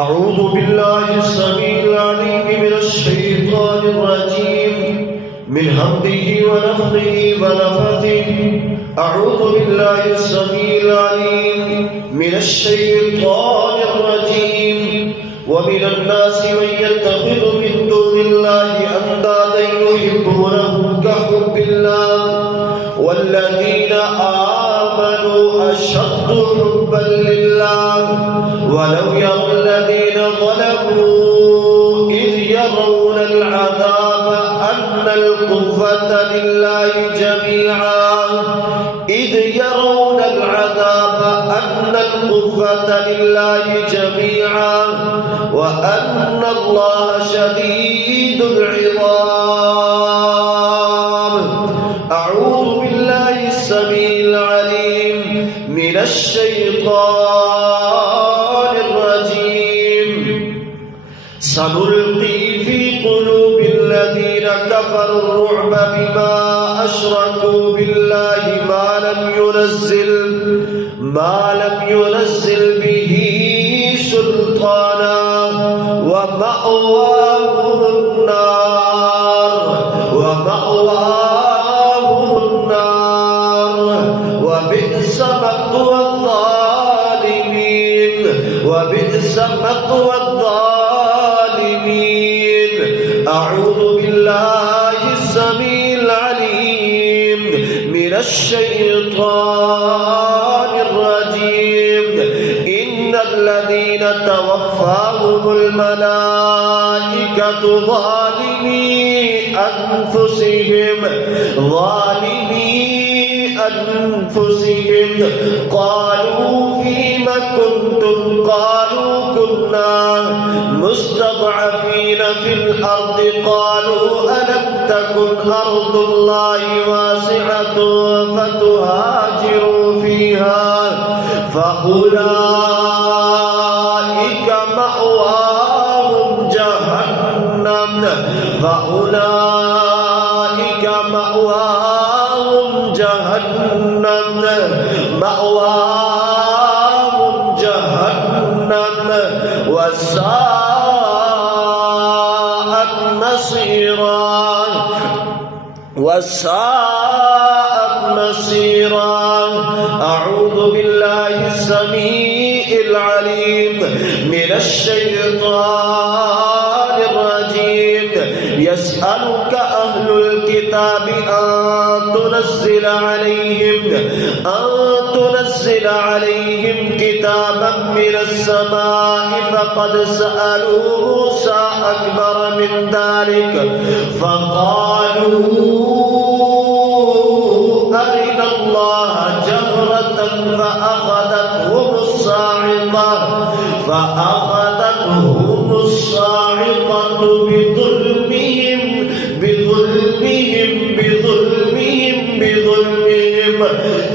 أعوذ بالله السميع العليم من الشيطان الرجيم من همزه ونفخه ونفثه. أعوذ بالله السميع العليم من الشيطان الرجيم. ومن الناس من يتخذ من دون الله أندادا يحبونهم كحب الله والذين آمنوا أشد حبا لله ولو يرى الذين ظلموا إذ يرون العذاب أن القوة لله جميعا إذ يرون العذاب أن القوة لله جميعا وأن الله شديد العقاب. أعوذ بالله السميع العليم من الشيطان الرجيم. سنلقي في قلوب الذين كفروا الرعب بما أشركوا بالله ما لم ينزل به سلطانا ومأواهم النار وبئس مثوى الظالمين. أعوذ بالله السميع العليم من الشيطان الرجيم. إن الذين توفاهم الملائكة ظالمي أنفسهم قالوا فيم كنتم قالوا كنا مستضعفين في الأرض قالوا ألم تكن أرض الله واسعة فتهاجروا فيها فأولئك مأواهم جهنم وساءت مصيرا. أعوذ بالله السميع العليم من الشيطان الرجيم. يسألك أهل الكتاب أن تنزل عليهم كتابا من السماء فقد سألوا موسى أكبر من ذلك فقالوا أرنا الله جهرة فأخذتهم الصاعقة بظلمهم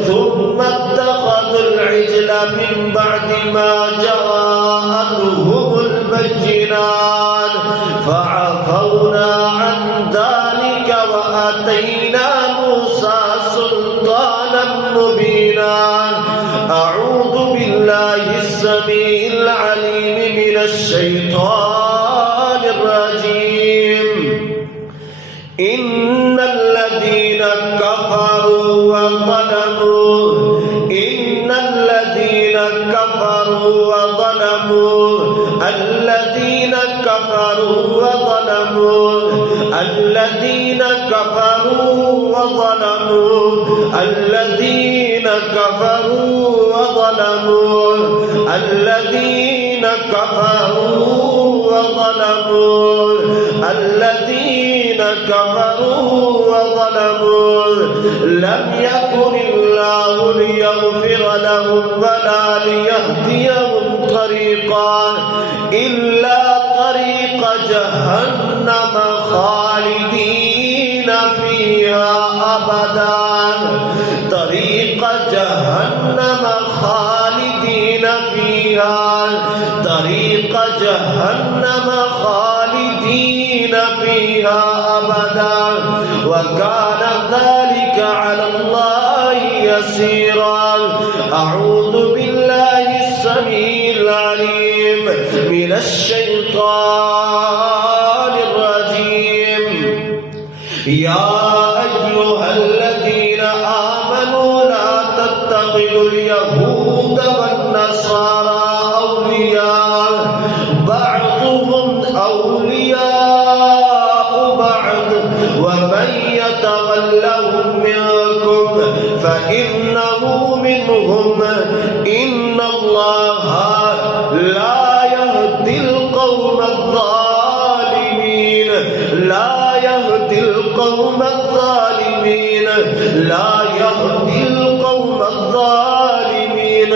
ثم اتخذوا العجل من بعد ما جاءتهم البينات فعفونا عن ذلك وآتينا موسى سلطانا مبينا. أعوذ بالله السميع العليم من الشيطان الرجيم. إن الذين كفروا وظلموا الذين كفروا وظلموا لم يكن الله ليغفر لهم ولا ليهديهم طريقا إلا طريق جهنم خالدين فيها أبدا. وكان ذلك على الله يسيرا. أعوذ بالله السميع العليم الرجيم من الشيطان الرجيم يا أيها الذين آمنوا لا تتخذوا اليهود والنصارى أولياء بعضهم أولياء بعض ومن يتولهم منكم فإنه منهم إن الله لا يهدي القوم الظالمين لا يهدي القوم الظالمين لا يهدي القوم الظالمين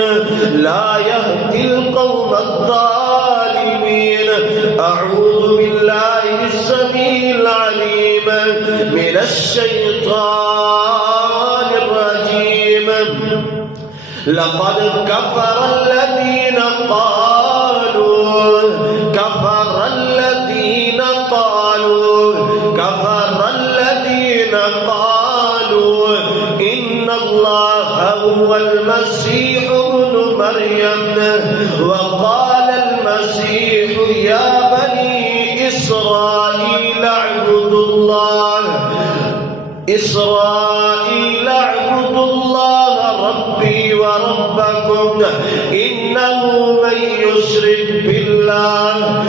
لا يهدي القوم الظالمين أعوذ بالله السميع العليم من الشيطان الرجيم لقد كفر الذين قالوا إن الله هو المسيح ابن مريم وقال المسيح يا بني إسرائيل اعبدوا الله ربي وربكم إنه من يشرك بالله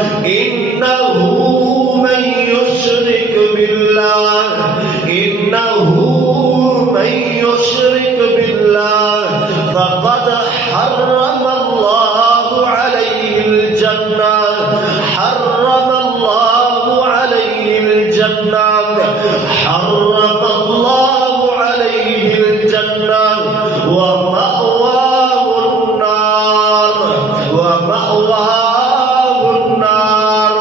فقد حرم الله عليه الجنة ومأواه النار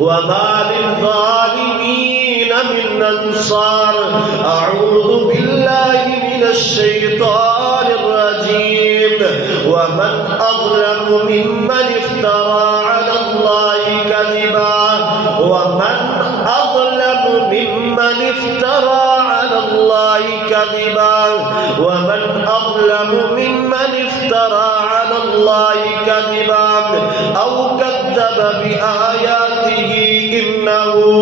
وما للظالمين من أنصار أعوذ بالله من الشيطان الرجيم ومن أظلم ممن افترى على الله كذبا أو كذب بآياته إنه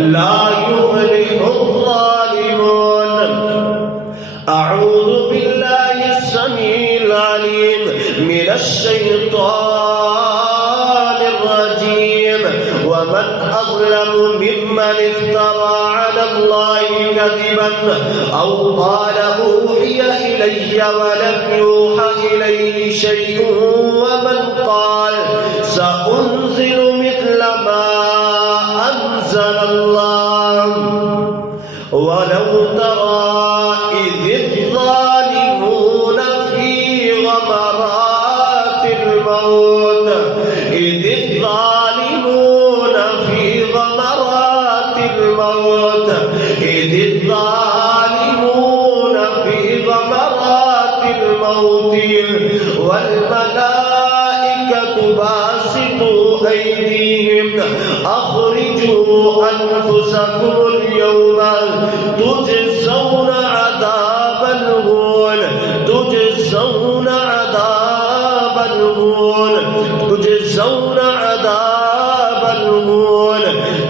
لا يفلح الظالمون أعوذ بالله السميع العليم من الشيطان الرجيم ومن أظلم ممن افترى على الله كذبا أو قال أوحي إلي ولم يوحى إليه شيء ومن قال سأنزل مثل ما أنزل الله ولو ترى إذ الظالمون في غمرات الموت والملائكة باسطوا أيديهم أخرجوا أنفسكم اليوم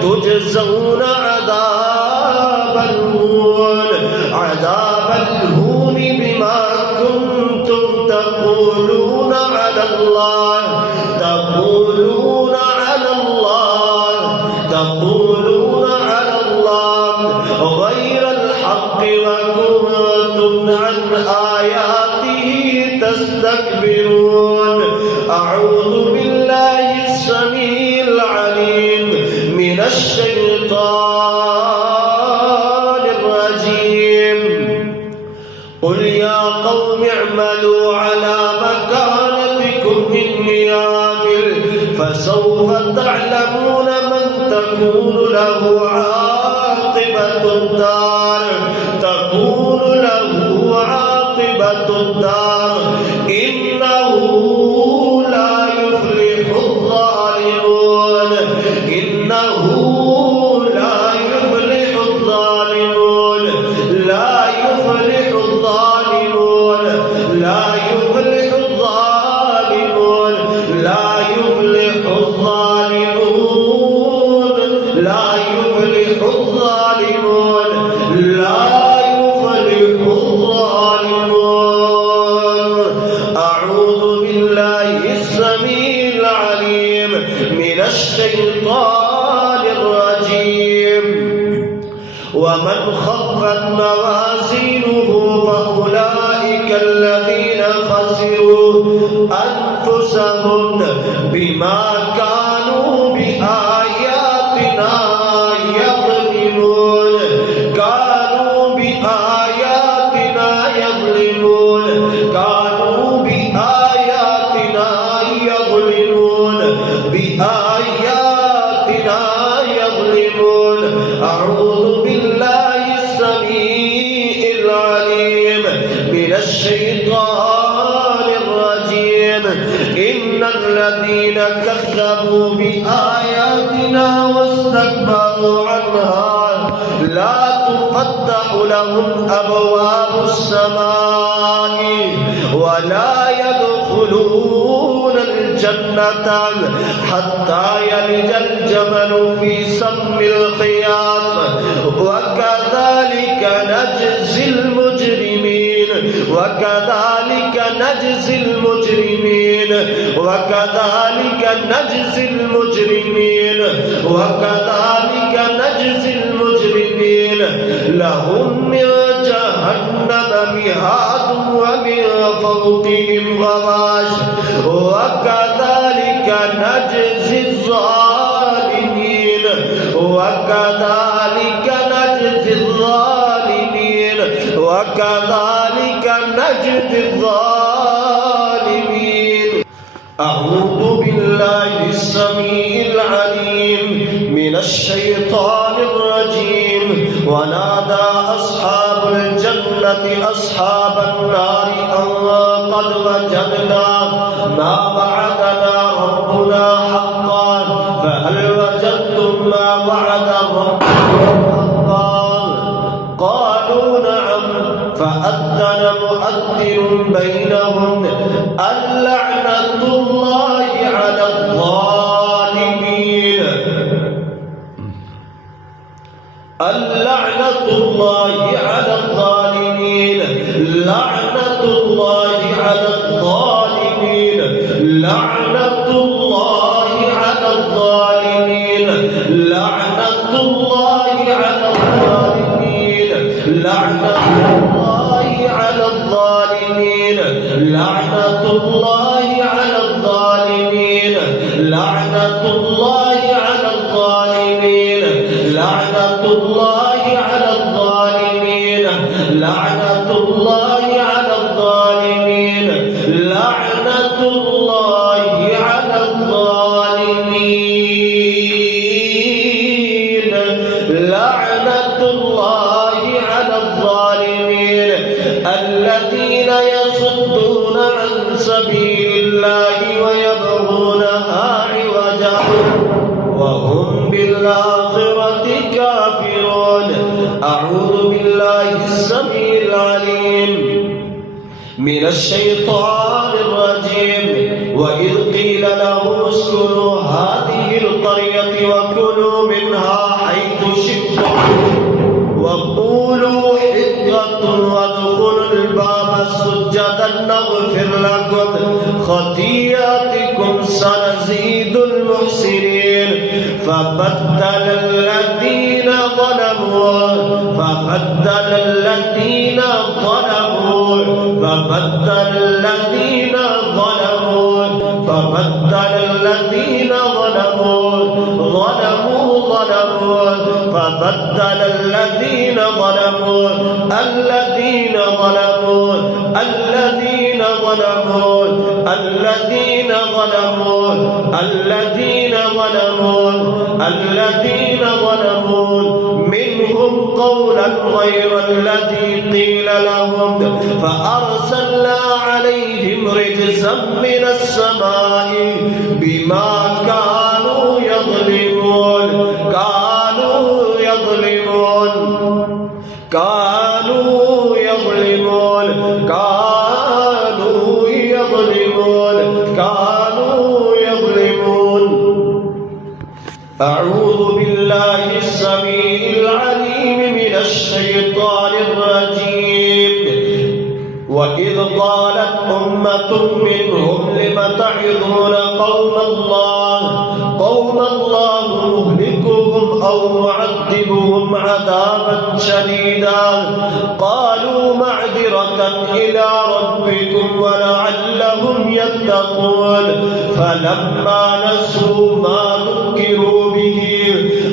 تجزون عذاب الهون عذاب الهون بما كنتم تقولون على الله غير الحق وكنتم عن آياته تستكبرون أعوذ بالله السميع العليم من الشيطان الرجيم قل يا قوم اعملوا على مكانتكم إني عامل فسوف تعلمون من تكون له عاقبة الدار إنه لا يفلح الظالمون أعوذ بالله السميع العليم من الشيطان الرجيم ومن خفت موازينه فأولئك الذين خسروا أنفسهم بما كانوا بآياتنا يظلمون أعوذ بالله السميع العليم من الشيطان الرجيم إن الذين كذبوا بآياتنا واستكبروا عنها لا تفتح لهم أبواب السماء ولا يدخلون الجنة حتى يلج الجمل في سم الخياط وكذلك نجزي المجرمين لهم من جهنم مهاد ومن فوقهم غواش وكذلك نجزي الظالمين أعوذ بالله السميع العليم من الشيطان الرجيم ونادى أصحاب الجنة أصحاب النار أن قد وجدنا ما وعدنا ربنا حقا فهل وجدتم ما وعد ربكم حقا قالوا نعم فأذن مؤذن بينهم اللعنة الله على الظالمين لعنة الله على الظالمين لعنة الله على الظالمين لعنة الله على الظالمين لعنة الله على الظالمين لعنة الله على الظالمين لعنة الله على الظالمين لعنة الله على الظالمين لعنة الله على الظالمين لعنة الله على الظالمين لعنة الله على الظالمين لعنة الله على الظالمين الذين يصدون عن سبيل الله ويبغونها عوجا وهم بالآخرة كافرون أعوذ بالله السميع العليم من الشيطان الرجيم وإذ قيل لهم اسكنوا هذه القرية وكلوا منها حيث شئتم وقولوا حطة وادخلوا الباب سجدا نغفر لكم خطيئاتكم سنزيد المحسنين فبدل الذين ظلموا منهم قولا غير الذي قيل لهم فأرسلنا عليهم رجزا من السماء بما كانوا يظلمون أعوذ بالله السميع العليم من الشيطان الرجيم وإذ قالت أمة منهم لم تعظون قوم الله مهلكهم أو معذبهم عذابا شديدا قالوا معذرة إلى ربكم ولعلهم يتقون فلما نسوا ما ذكروا به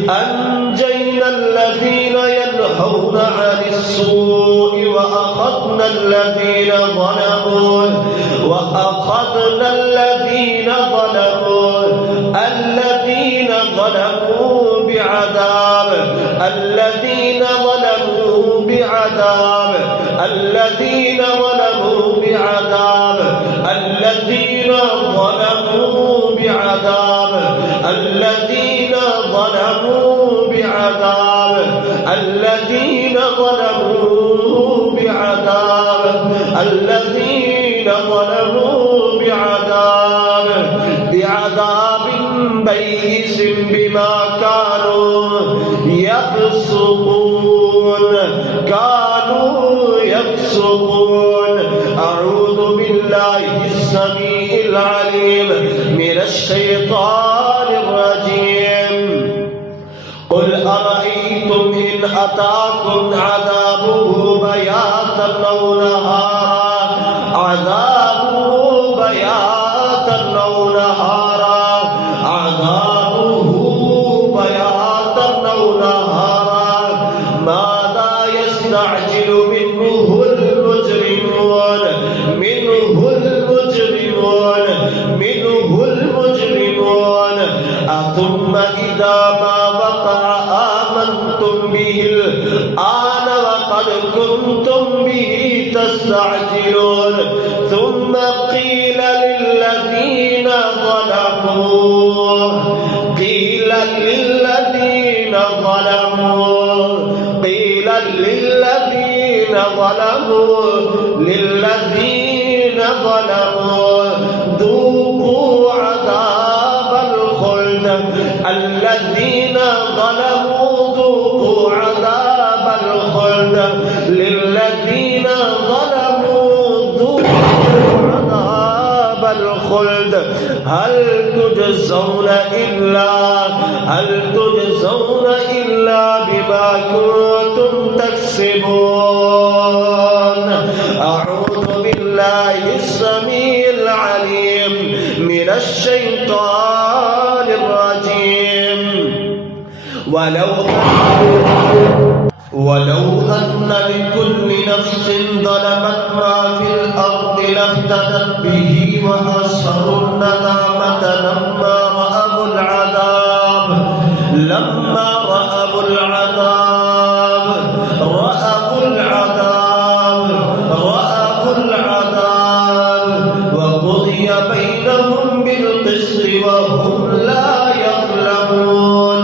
أنجينا الذين ينهون عن السوء وأخذنا الذين ظلموا بعذاب بئيس بما كانوا يفسقون أعوذ بالله السميع العليم من الشيطان الرجيم قل أرأيتم إن أتاكم عذابه بياتا أو نهارا ماذا يستعجل منه المجرمون أثم إذا ما وقع آمنتم به الآن وقد كنتم به تستعجلون ثم قيل للذين ظلموا ذوقوا عذاب الخلد للذين ظلموا ذوقوا عذاب الخلد هل تجزون إلا بما كنتم تكسبون أعوذ بالله السميع العليم من الشيطان الرجيم ولو أن لكل نفس ظلمت ما في الأرض لافتدت به وأسروا الندامة لما رأوا العذاب وقضي بينهم بالقسط وهم لا يظلمون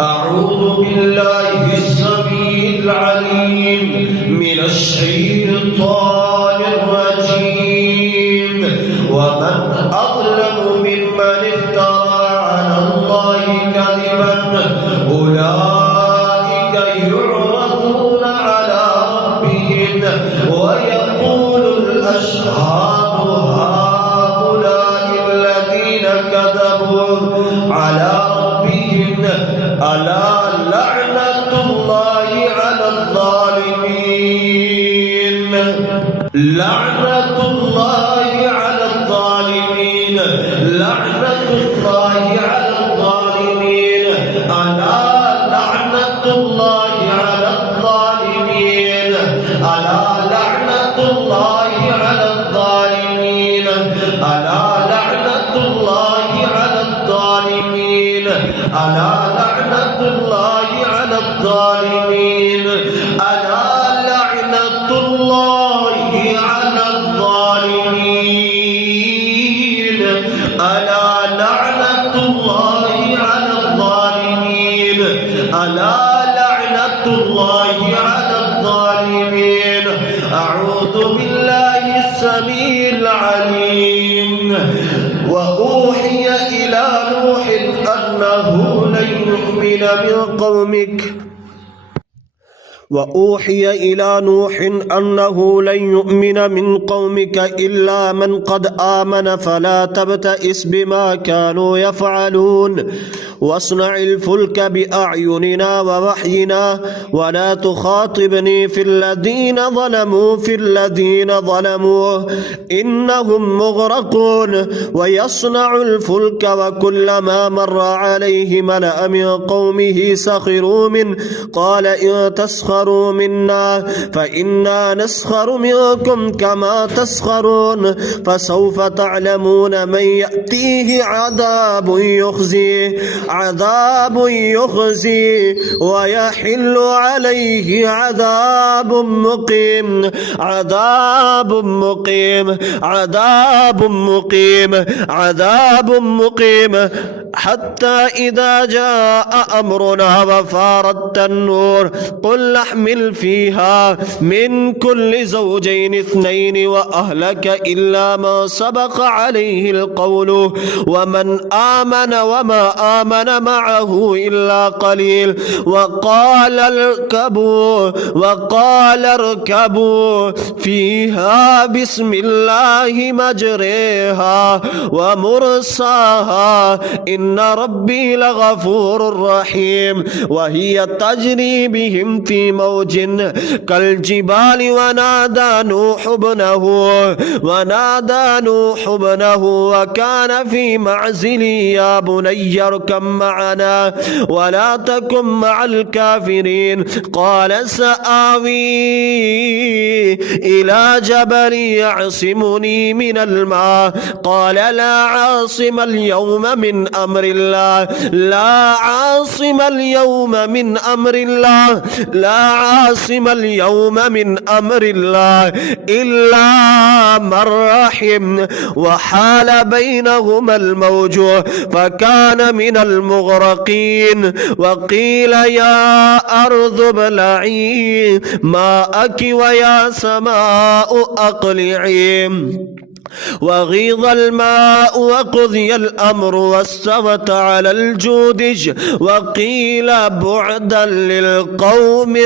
أعوذ بالله السميع العليم أشهاد هؤلاء الذين كذبوا على ربهم ألا لعنة الله على الظالمين لعنة الله على الظالمين لعنة الله على الظالمين ألا لعنة الله على الظالمين ألا لعنة الله على الظالمين ألا لعنة الله على الظالمين ألا لعنة الله على الظالمين ألا لعنة الله على الظالمين ألا لعنة الله على الظالمين ألا لعنة الله على الظالمين أعوذ بالله السميع العليم وأوحي إلى نوح أنه لن يؤمن من قومك وأوحي إلى نوح أنه لن يؤمن من قومك إلا من قد آمن فلا تبتئس بما كانوا يفعلون واصنع الفلك بأعيننا ووحينا ولا تخاطبني في الذين ظلموا إنهم مغرقون ويصنع الفلك وكلما مر عليه ملأ من قومه سخروا منه قال إن تسخروا منا فإنا نسخر منكم كما تسخرون فسوف تعلمون من يأتيه عذاب ويحل عليه عذاب مقيم حتى إذا جاء أمرنا وفارت النور قل احمل فيها من كل زوجين اثنين وأهلك إلا ما سبق عليه القول ومن آمن وما آمن معه إلا قليل وقال اركبوا فيها بسم الله مجريها ومرساها إن ربي لغفور رحيم وهي تجري بهم في موج كالجبال ونادى نوح ابنه وكان في معزل يا بني اركب معنا ولا تكن مع الكافرين قال سآوي إلى جبل يعصمني من الماء قال لا عاصم اليوم من أمر الله إلا من رحم وحال بينهما الموج فكان من المغرقين وقيل يا أرض ابلعي ماءك ويا سماء أقلعي وغيض الماء وقضي الأمر واستوت على الجودج وقيل بعدا للقوم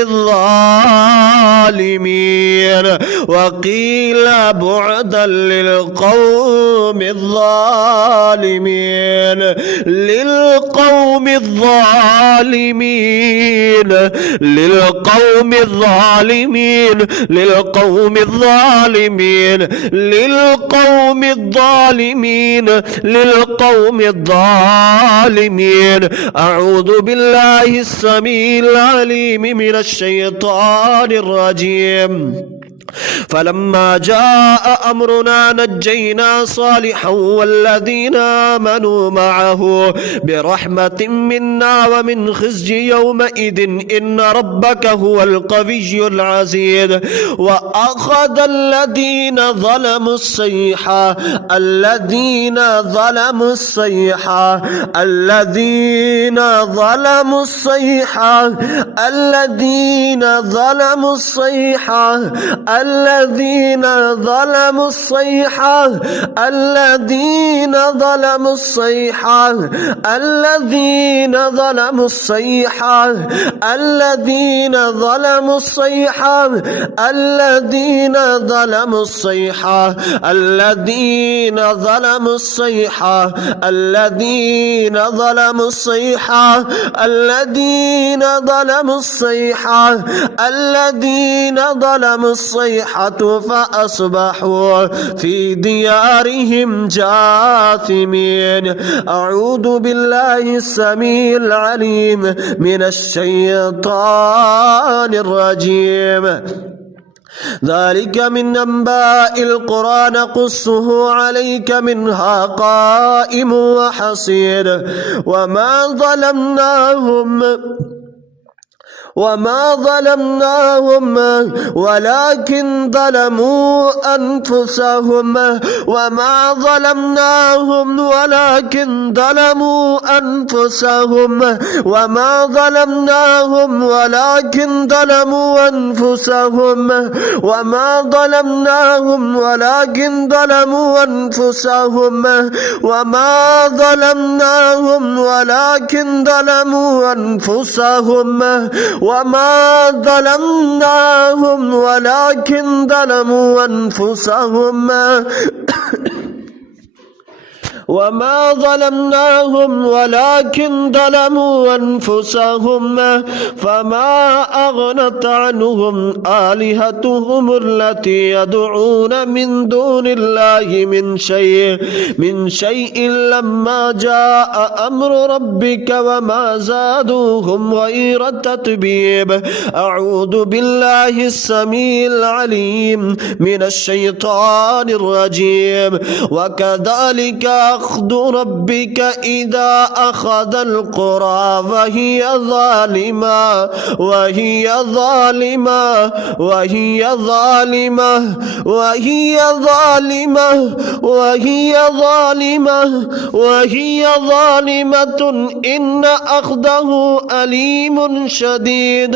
الظالمين للقوم الظالمين أعوذ بالله السميع العليم من الشيطان الرجيم فلما جاء أمرنا نجينا صالحا والذين آمنوا معه برحمة منا ومن خزي يومئذ إن ربك هو القوي العزيز وأخذ الذين ظلموا الصيحة الذين ظلموا الصيحة الذين ظلموا الصيحة الذين ظلموا الصيحة الذين ظلموا الصيحة الذين ظلموا الصيحة الذين ظلموا الصيحة الذين ظلموا الصيحة الذين ظلموا الصيحة الذين ظلموا الصيحة فأصبحوا في ديارهم جاثمين. أعوذ بالله السميع العليم من الشيطان الرجيم. ذلك من أنباء القرى نقصه عليك منها قائم وحصيد وما ظلمناهم ولكن ظلموا أنفسهم وما ظلمناهم ولكن ظلموا أنفسهم وما ظلمناهم ولكن ظلموا أنفسهم وما ظلمناهم ولكن ظلموا أنفسهم وما ظلمناهم ولكن ظلموا أنفسهم وما ظلمناهم ولكن ظلموا أنفسهم وما ظلمناهم ولكن ظلموا أنفسهم فما أغنت عنهم آلهتهم التي يدعون من دون الله من شيء لما جاء أمر ربك وما زادوهم غير تتبيب. أعوذ بالله السميع العليم من الشيطان الرجيم. وكذلك أخذ ربك إذا أخذ القرى وهي ظالمة وهي ظالمة وهي ظالمة وهي ظالمة وهي ظالمة وهي ظالمة إن أخذه أليم شديد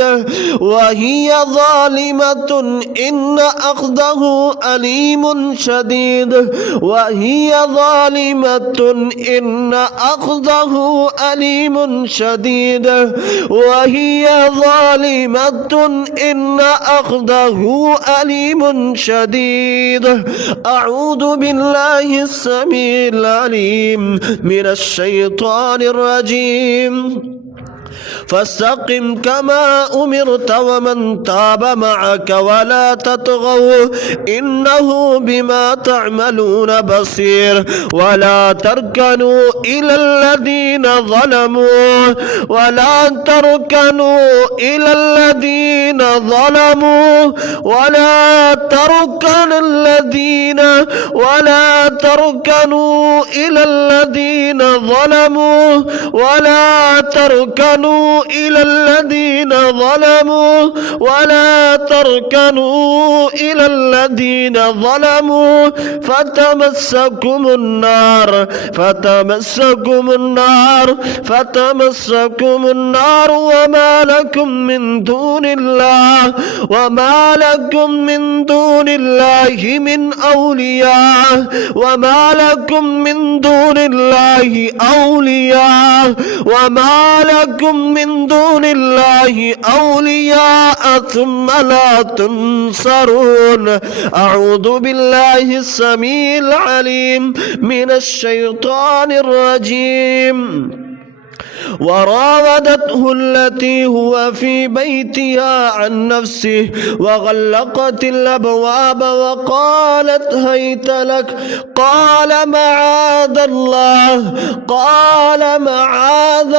وهي ظالمة إن أخذه أليم شديد وهي ظالمة إن أخذه أليم شديد وهي ظالمة إن أخذه أليم شديد. أعوذ بالله السميع العليم من الشيطان الرجيم. فاستقم كما أمرت ومن تاب معك ولا تطغوا إنه بما تعملون بصير. ولا تركنوا إلى الذين ظلموا ولا تركنوا إلى الذين ظلموا ولا تركنوا إلى الذين ظلموا ولا تركنوا إلى الذين ظلموا ولا تركنوا إلى الذين ظلموا فتمسكم النار وما لكم من دون الله من أولياء وما لكم من دون الله أولياء ثم لا تنصرون. أعوذ بالله السميع العليم من الشيطان الرجيم. وراودته التي هو في بيتها عن نفسه وغلقت الأبواب وقالت هيت لك قال معاذ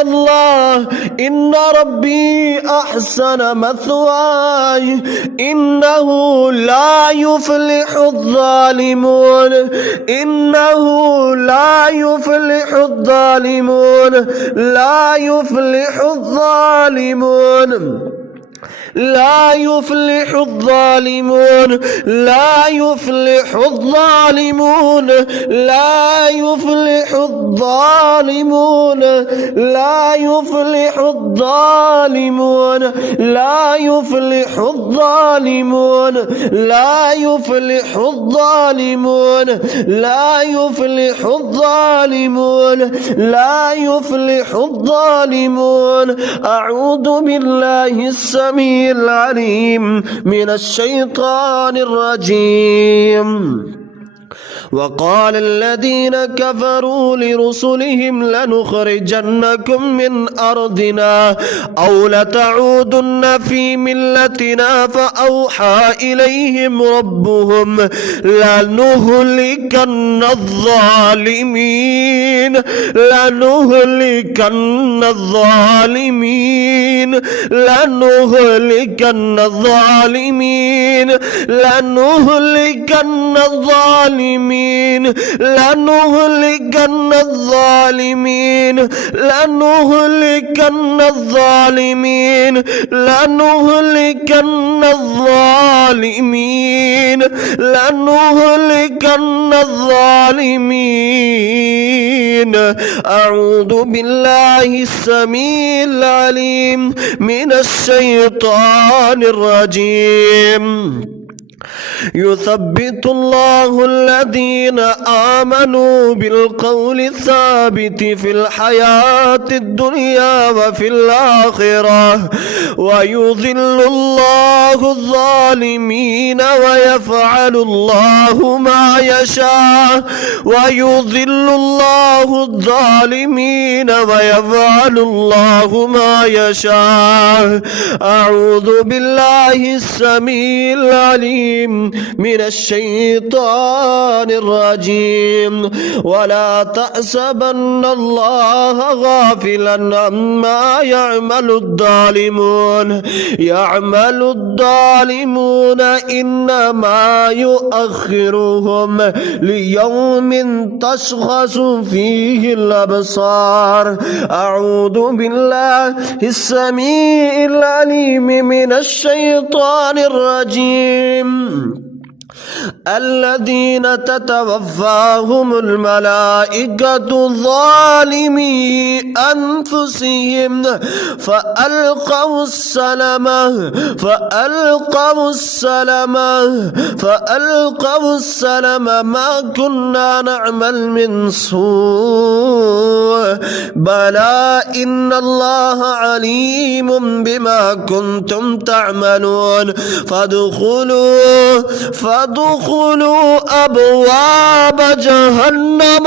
الله إن ربي أحسن مثواي إنه لا يفلح الظالمون لا يفلح الظالمون. لا يفلح الظالمون لا يفلح الظالمون لا يفلح الظالمون لا يفلح الظالمون لا يفلح الظالمون لا يفلح الظالمون لا يفلح الظالمون لا يفلح الظالمون. أعوذ بالله السميع العليم من الشيطان الرجيم. وقال الذين كفروا لرسلهم لنخرجنكم من أرضنا أو لتعودن في ملتنا فأوحى إليهم ربهم لنهلكن الظالمين لنهلكن الظالمين لنهلكن الظالمين لنهلكن الظالمين لنهلكن الظالمين لنهلكن الظالمين لنهلكن الظالمين لنهلكن الظالمين. أعوذ بالله السميع العليم من الشيطان الرجيم. يثبت الله الذين آمنوا بالقول الثابت في الحياة الدنيا وفي الآخرة ويذل الله الظالمين ويفعل الله ما يشاء ويذل الله الظالمين ويفعل الله ما يشاء. أعوذ بالله السميع العليم من الشيطان الرجيم. ولا تحسبن الله غافلا عما يعمل الظالمون إنما يؤخرهم ليوم تشخص فيه الأبصار. أعوذ بالله السميع العليم من الشيطان الرجيم. الذين تتوفاهم الملائكة ظالمي أنفسهم فألقوا السلم ما كنا نعمل من سوء بلى إن الله عليم بما كنتم تعملون. فادخلوا أبواب جهنم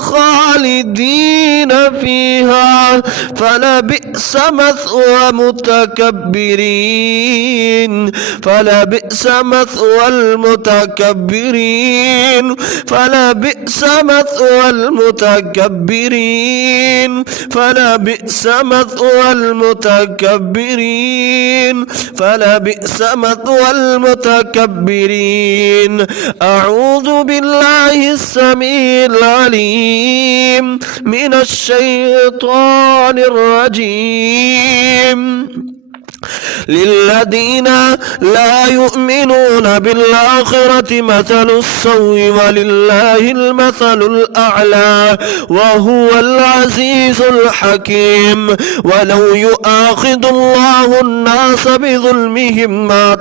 خالدين فيها فلبئس مثوى المتكبرين فلبئس مثوى المتكبرين فلبئس مثوى المتكبرين فلبئس مثوى المتكبرين فلبئس مثوى المتكبرين. أعوذ بالله السميع العليم من الشيطان الرجيم. للذين لا يؤمنون بالآخرة مثل السوء ولله المثل الأعلى وهو العزيز الحكيم. ولو يؤاخذ الله الناس بظلمهم ما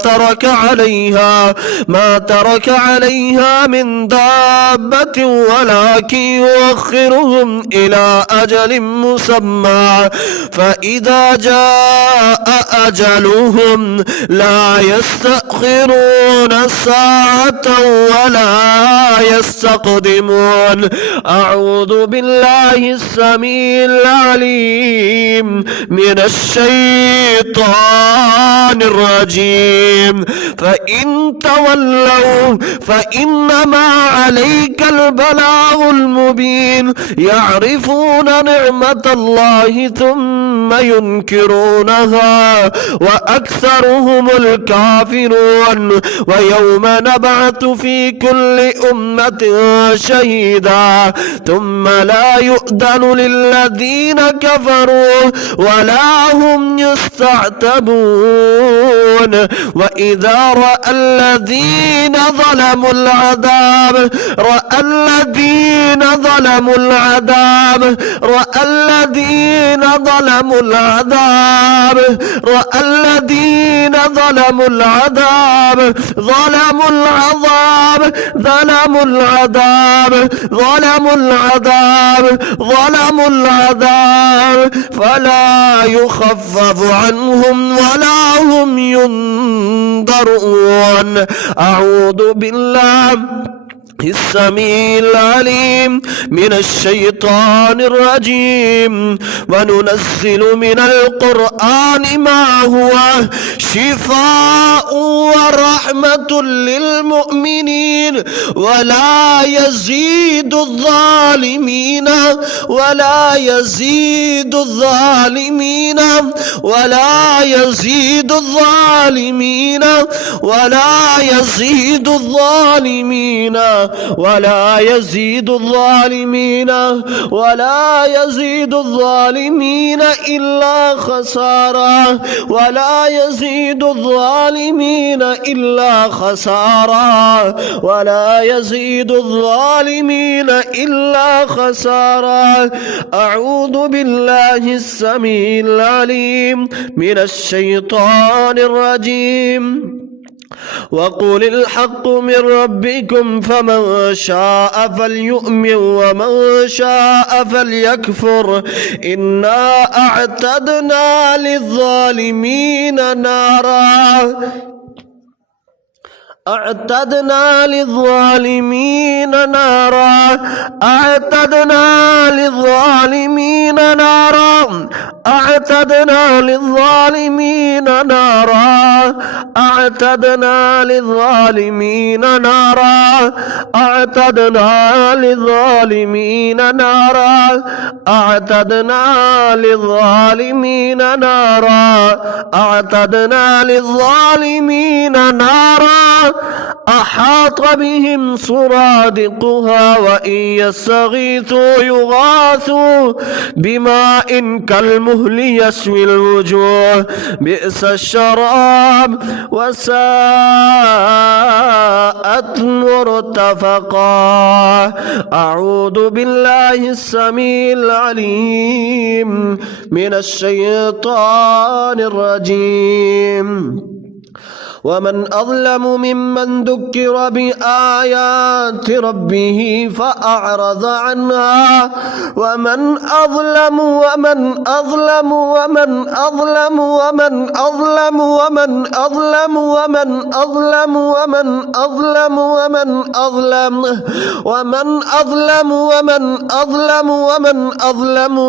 ترك عليها من دابة ولكن يؤخرهم إلى أجل مسمى فإذا جاء أجلهم لا يستأخرون ساعة ولا يستقدمون. أعوذ بالله السميع العليم من الشيطان الرجيم. فإن تولوا فإنما عليك البلاغ المبين. يعرفون نعمة الله ثم ينكرونها وأكثرهم الكافرون ويوم نبعث في كل أمة شهيدا ثم لا يؤذن للذين كفروا ولا هم يستعتبون وإذا رأى الذين ظلموا العذاب ظلموا العذاب فلا يخفف عنهم ولا هم ينظرون. أعوذ بالله السميع العليم من الشيطان الرجيم. وننزل من القرآن ما هو شفاء ورحمة للمؤمنين ولا يزيد الظالمين إلا خسارا أعوذ بالله السميع العليم من الشيطان الرجيم. وقل الحق من ربكم فمن شاء فليؤمن ومن شاء فليكفر إنا أعتدنا للظالمين نارا أحاط بهم سرادقها وإن يستغيثوا يغاثوا بماء كالمهل يشوي الوجوه بئس الشراب وساءت مرتفقا. أعوذ بالله السميع العليم من الشيطان الرجيم. ومن أظلم ممن ذكر بآيات ربه فأعرض عنها ومن أظلم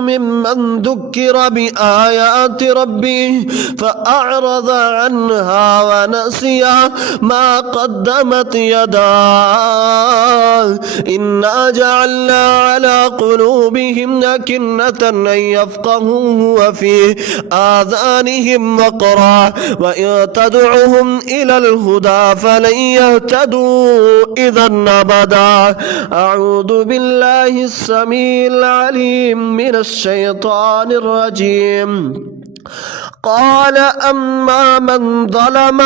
ممن ذكر بآيات ربه فأعرض عنها ونسي ما قدمت يداه إنا جعلنا على قلوبهم أكنة أن يفقهوه وفي آذانهم وقرا وإن تدعهم إلى الهدى فلن يهتدوا إذا أبدا. أعوذ بالله السميع العليم من الشيطان الرجيم. قال أما من ظلم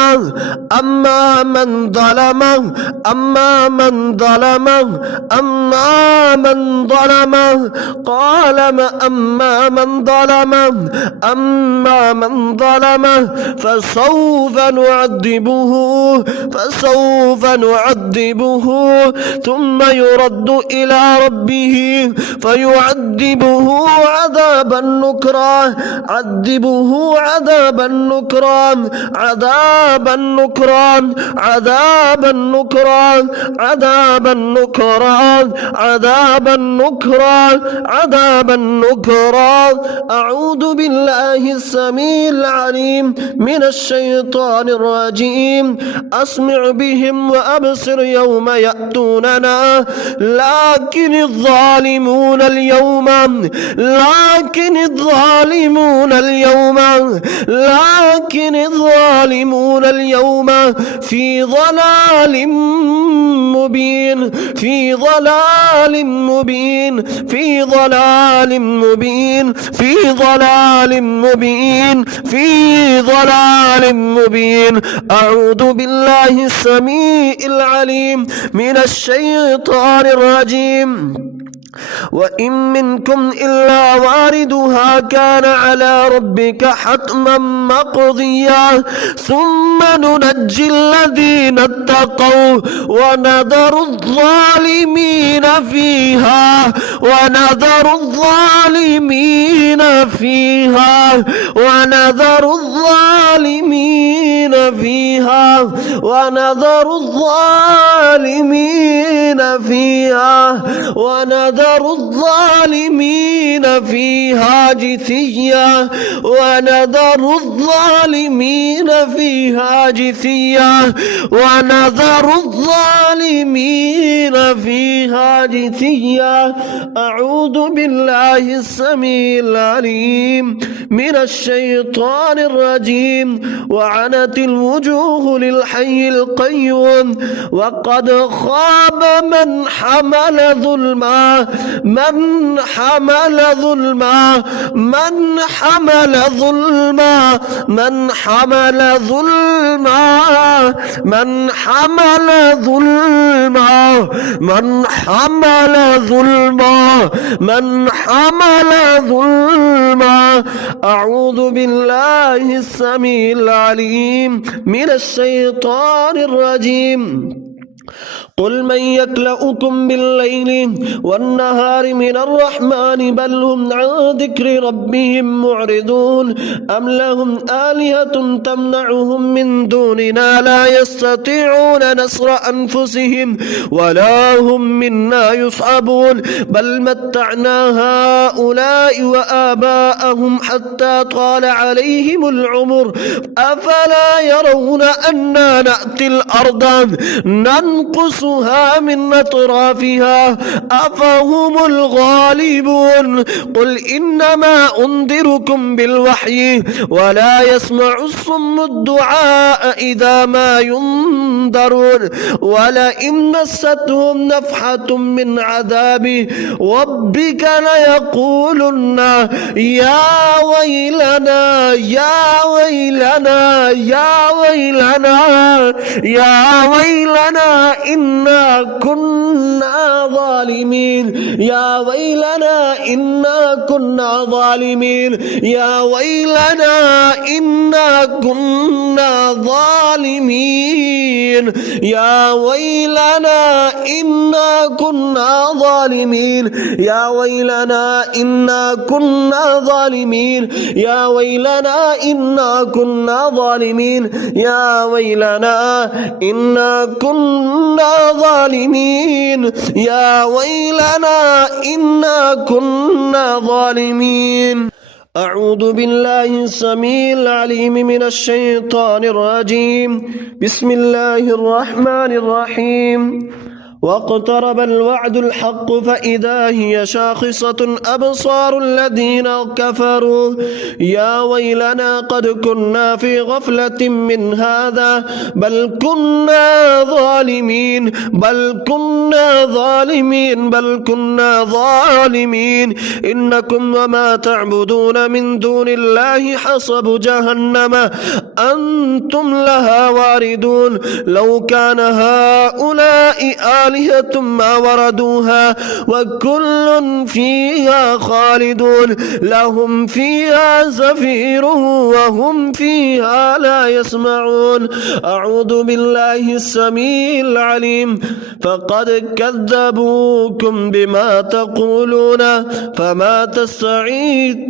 فسوف نعذبه ثم يرد إلى ربه فيعذبه عذابا نكرا. أعوذ بالله السميع العليم من الشيطان الرجيم. أسمع بهم وأبصر يوم يأتوننا لكن الظالمون اليوم لكن الظالمون اليوم في ضلال مبين في ضلال مبين في ضلال مبين في ضلال مبين في ضلال مبين. أعوذ بالله السميع العليم من الشيطان الرجيم. وإن منكم إلا واردها كان على ربك حتما مقضيا ثم ننجي الذين اتقوا ونذر الظالمين فيها ونذر الظالمين فيها ونذر الظالمين فيها ونذر الظالمين فيها ونذر الظالمين فيها جثيا ونذر الظالمين فيها جثيا ونذر الظالمين فيها جثيا. أعوذ بالله السميع العليم من الشيطان الرجيم. وعنت الوجوه للحي القيوم وقد خاب من حمل ظلما من حمل ظلما من حمل ظلما من حمل ظلما من حمل ظلما من حمل ظلما من حمل ظلما. أعوذ بالله السميع العليم من الشيطان الرجيم. قل من يكلؤكم بالليل والنهار من الرحمن بل هم عن ذكر ربهم معرضون أم لهم آلهة تمنعهم من دوننا لا يستطيعون نصر أنفسهم ولا هم منا يصحبون بل متعنا هؤلاء وآباءهم حتى طال عليهم العمر أفلا يرون أنا نأتي الأرض ننقصها من أطرافها أفهم الغالبون. قل إنما أنذركم بالوحي ولا يسمع الصم الدعاء إذا ما ينذرون ولئن مستهم نفحة من عذاب ربك ليقولن يا ويلنا يا ويلنا يا ويلنا يا ويلنا إنا كنا ظالمين يا ويلنا إنا كنا ظالمين يا ويلنا إنا كنا ظالمين يا ويلنا إنا كنا ظالمين يا ويلنا إنا كنا ظالمين يا ويلنا إنا كنا ظالمين يا ويلنا إنا كنا ظالمين يا ويلنا إنا كنا ظالمين. أعوذ بالله السميع العليم من الشيطان الرجيم. بسم الله الرحمن الرحيم. واقترب الوعد الحق فإذا هي شاخصة أبصار الذين كفروا يا ويلنا قد كنا في غفلة من هذا بل كنا ظالمين بل كنا ظالمين بل كنا ظالمين. إنكم وما تعبدون من دون الله حصب جهنم أنتم لها واردون لو كان هؤلاء آلهة ما وردوها وكل فيها خالدون لهم فيها زفير وهم فيها لا يسمعون. أعوذ بالله السميع العليم. فقد كذبوكم بما تقولون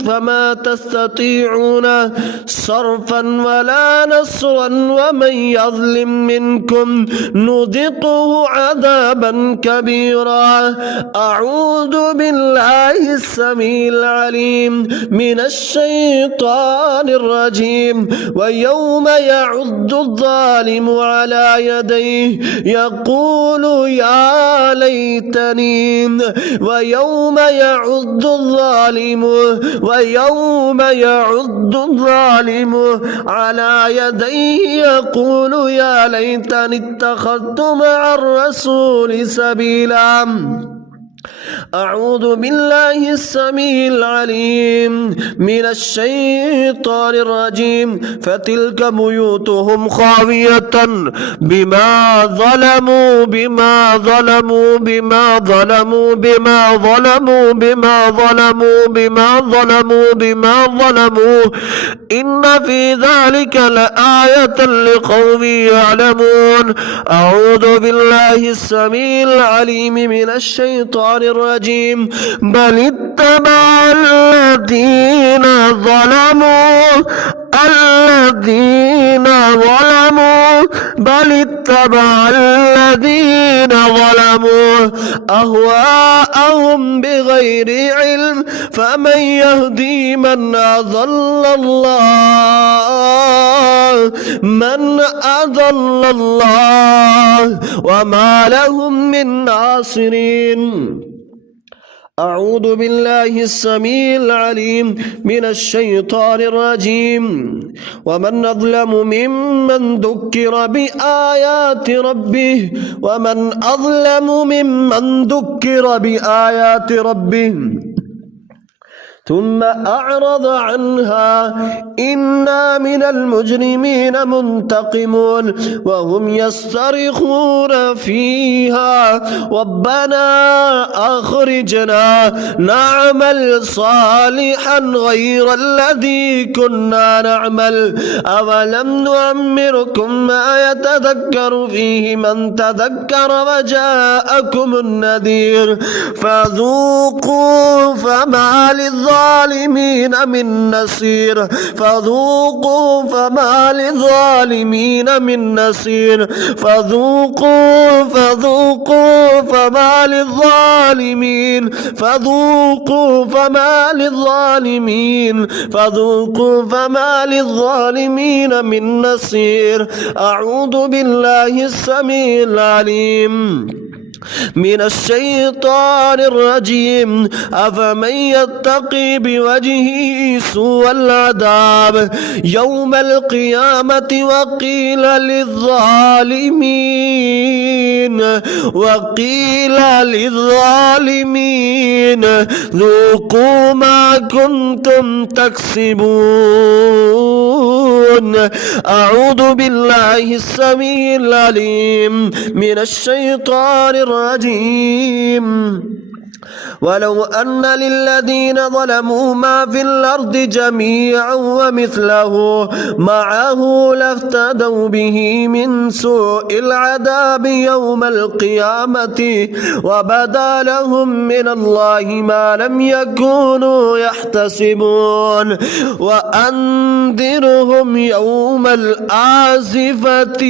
فما تستطيعون صرفا ولا نصرا ومن يظلم منكم نذقه عذابا عذابا كبيرا. أعوذ بالله السميع العليم من الشيطان الرجيم. ويوم يعض الظالم على يديه يقول يا ليتني. ويوم يعض الظالم على يديه يقول يا ليتني اتخذت مع الرسول سبيلا. أعوذ بالله السميع العليم من الشيطان الرجيم. فتلك بيوتهم خاوية بما ظلموا إن في ذلك لآية لقوم يعلمون. أعوذ بالله السميع العليم من الشيطان الرجيم. بل اتبع الذين ظلموا أهواءهم بغير علم فمن يهدي من أضل الله وما لهم من ناصرين. أعوذ بالله السميع العليم من الشيطان الرجيم. ومن أظلم ممن ذكر بآيات ربه ثم أعرض عنها إنا من المجرمين منتقمون. وهم يصطرخون فيها ربنا أخرجنا نعمل صالحا غير الذي كنا نعمل أولم نعمركم ما يتذكر فيه من تذكر وجاءكم النذير فذوقوا فما للظالمين من نصير. فذوقوا فما للظالمين من نصير. فذوقوا فما للظالمين من نصير. أعوذ بالله السميع العليم من الشيطان الرجيم. أفمن يتقي بوجهه سوء العذاب يوم القيامة وقيل للظالمين ذوقوا ما كنتم تكسبون. أعوذ بالله السميع العليم من الشيطان الرجيم. ولو أن للذين ظلموا ما في الأرض جميعا ومثله معه لافتدوا به من سوء العذاب يوم القيامة وبدا لهم من الله ما لم يكونوا يحتسبون. وأنذرهم يوم الآزفة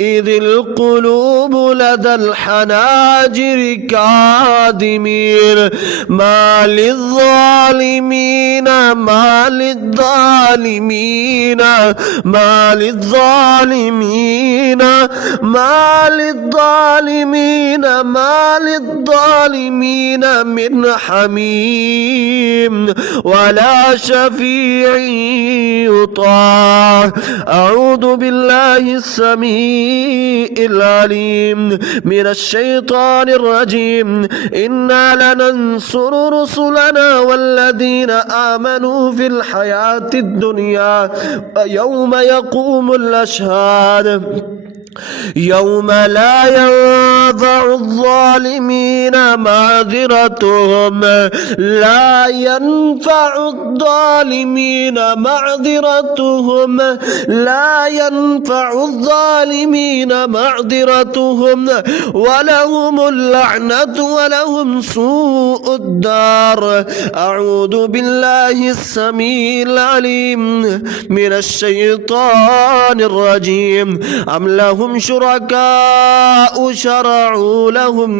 إذ القلوب لدى الحناجر كاظمين ما للظالمين من حميم ولا شفيع يطاع. أعوذ بالله السميع العليم من الشيطان الرجيم. إنا لننصر رسلنا والذين آمنوا في الحياة الدنيا يوم يقوم الأشهاد يوم لا ينفع الظالمين معذرتهم ولهم اللعنة ولهم سوء الدار. أعوذ بالله السميع العليم من الشيطان الرجيم. أم لهم لهم شركاء شرعوا لهم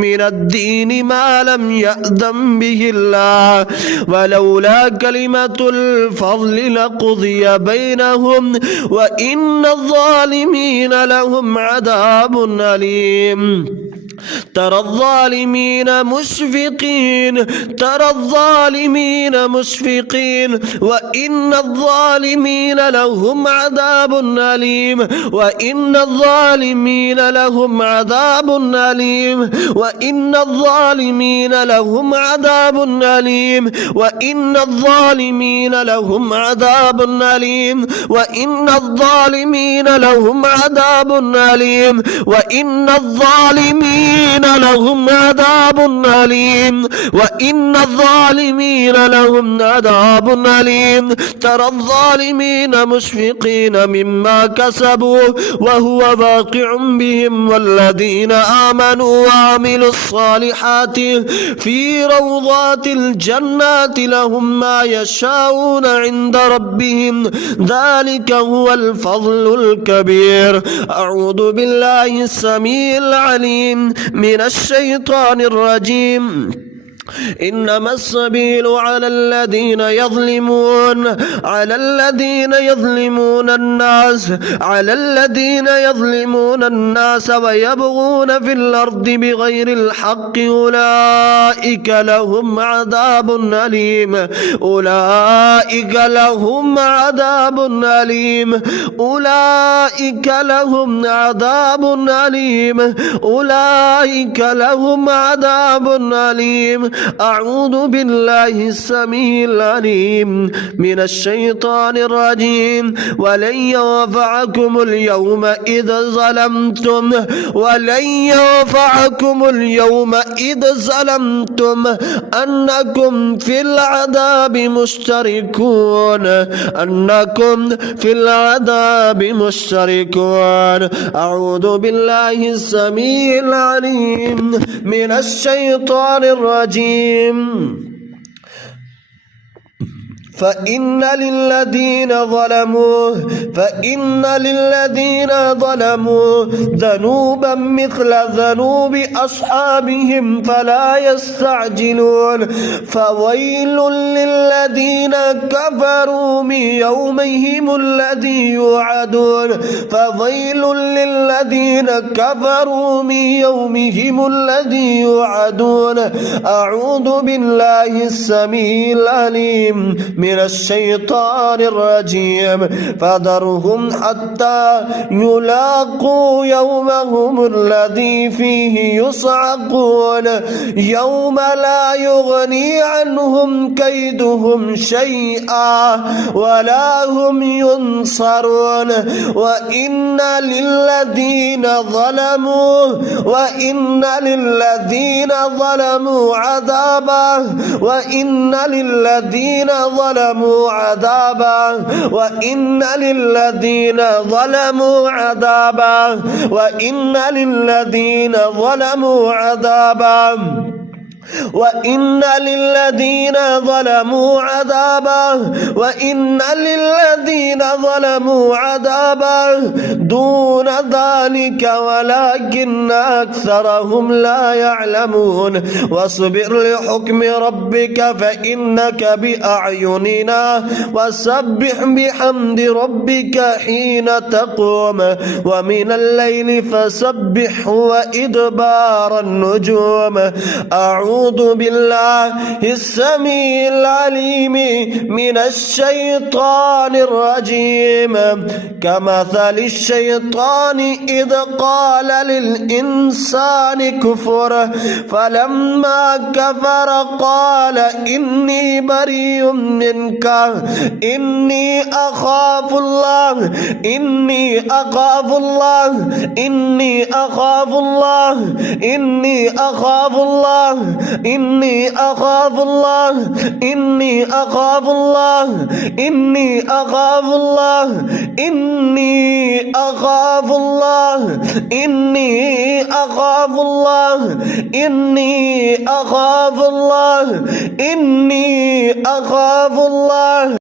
من الدين ما لم يأذن به الله ولولا كلمة الفضل لقضي بينهم وإن الظالمين لهم عذاب أليم ترى الظالمين مشفقين وإن الظالمين لهم عذاب أليم وإن الظالمين لهم عذاب أليم وإن الظالمين لهم عذاب أليم وإن الظالمين لهم عذاب أليم وإن الظالمين لهم عذاب أليم وإن الظالمين لهم عذاب أليم وإن الظالمين لهم عذاب أليم ترى الظالمين مشفقين مما كسبوا وهو واقع بهم والذين آمنوا وعملوا الصالحات في روضات الجنات لهم ما يشاءون عند ربهم ذلك هو الفضل الكبير. أعوذ بالله السميع العليم من الشيطان الرجيم. إنما السبيل على الذين يظلمون الناس ويبغون في الأرض بغير الحق أولئك لهم عذاب أليم أولئك لهم عذاب أليم أولئك لهم عذاب أليم أولئك لهم عذاب أليم. أعوذ بالله السميع العليم من الشيطان الرجيم. ولن ينفعكم اليوم إذ ظلمتم أنكم في العذاب مشتركون أعوذ بالله السميع العليم من الشيطان الرجيم. فإن للذين ظلموا ذنوبا مثل ذنوب أصحابهم فلا يستعجلون. فويل للذين كفروا من يومهم الذي يوعدون فويل للذين كفروا من يومهم الذي يوعدون. أعوذ بالله السميع العليم من الشيطان الرجيم. فذرهم حتى يلاقوا يومهم الذي فيه يصعقون يوم لا يغني عنهم كيدهم شيئا ولا هم ينصرون. وإن للذين ظلموا عذابا وإن للذين ظلموا عذابا وإن للذين ظلموا عذابا وإن للذين ظلموا عذابا وإن للذين ظلموا عذابا وإن للذين ظلموا عذابا دون ذلك ولكن أكثرهم لا يعلمون. واصبر لحكم ربك فإنك بأعيننا وسبح بحمد ربك حين تقوم ومن الليل فسبح وإدبار النجوم. أعوذ بالله السميع العليم من الشيطان الرجيم. كمثل الشيطان إذ قال للإنسان كفر فلما كفر قال إني بريء منك إني أخاف الله إني أخاف الله إني أخاف الله إني أخاف الله إني أخاف الله إني أخاف الله إني أخاف الله إني أخاف الله إني أخاف الله إني أخاف الله إني أخاف الله.